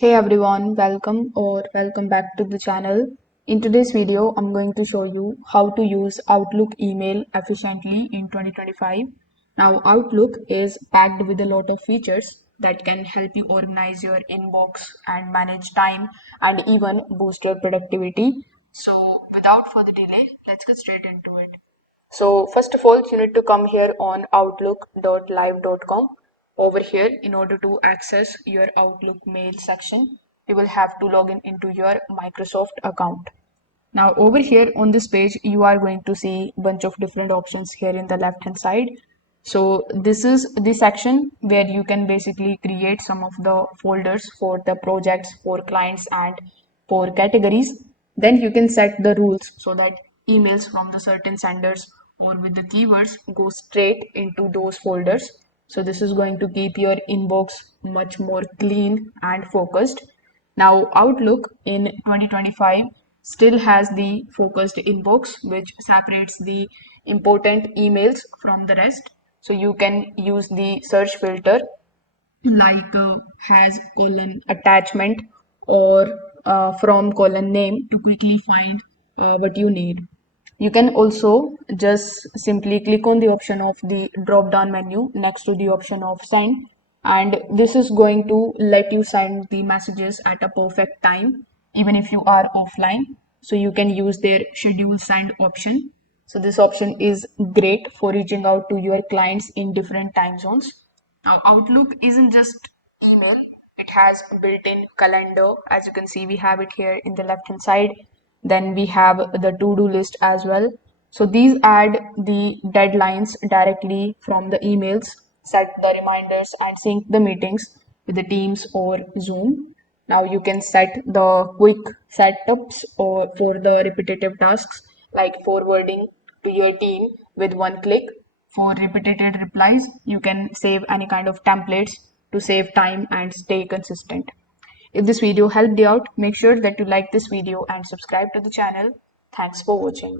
Hey everyone, welcome back to the channel. In today's video, I'm going to show you how to use Outlook email efficiently in 2025. Now, Outlook is packed with a lot of features that can help you organize your inbox and manage time and even boost your productivity. So, without further delay, let's get straight into it. So first of all, you need to come here on outlook.live.com. Over here, in order to access your Outlook mail section, you will have to log in into your Microsoft account. Now over here on this page, you are going to see a bunch of different options here in the left hand side. So this is the section where you can basically create some of the folders for the projects, for clients and for categories. Then you can set the rules so that emails from the certain senders or with the keywords go straight into those folders. So this is going to keep your inbox much more clean and focused. Now, Outlook in 2025 still has the focused inbox, which separates the important emails from the rest. So you can use the search filter like has colon attachment or from colon name to quickly find what you need. You can also just simply click on the option of the drop down menu next to the option of send, and this is going to let you send the messages at a perfect time even if you are offline. So you can use their schedule send option. So this option is great for reaching out to your clients in different time zones. Now, Outlook isn't just email, it has built-in calendar. As you can see, we have it here in the left-hand side. Then we have the to-do list as well. So these add the deadlines directly from the emails, set the reminders and sync the meetings with the Teams or Zoom. Now you can set the quick setups or for the repetitive tasks like forwarding to your team with one click. For repeated replies, you can save any kind of templates to save time and stay consistent. If this video helped you out, make sure that you like this video and subscribe to the channel. Thanks for watching.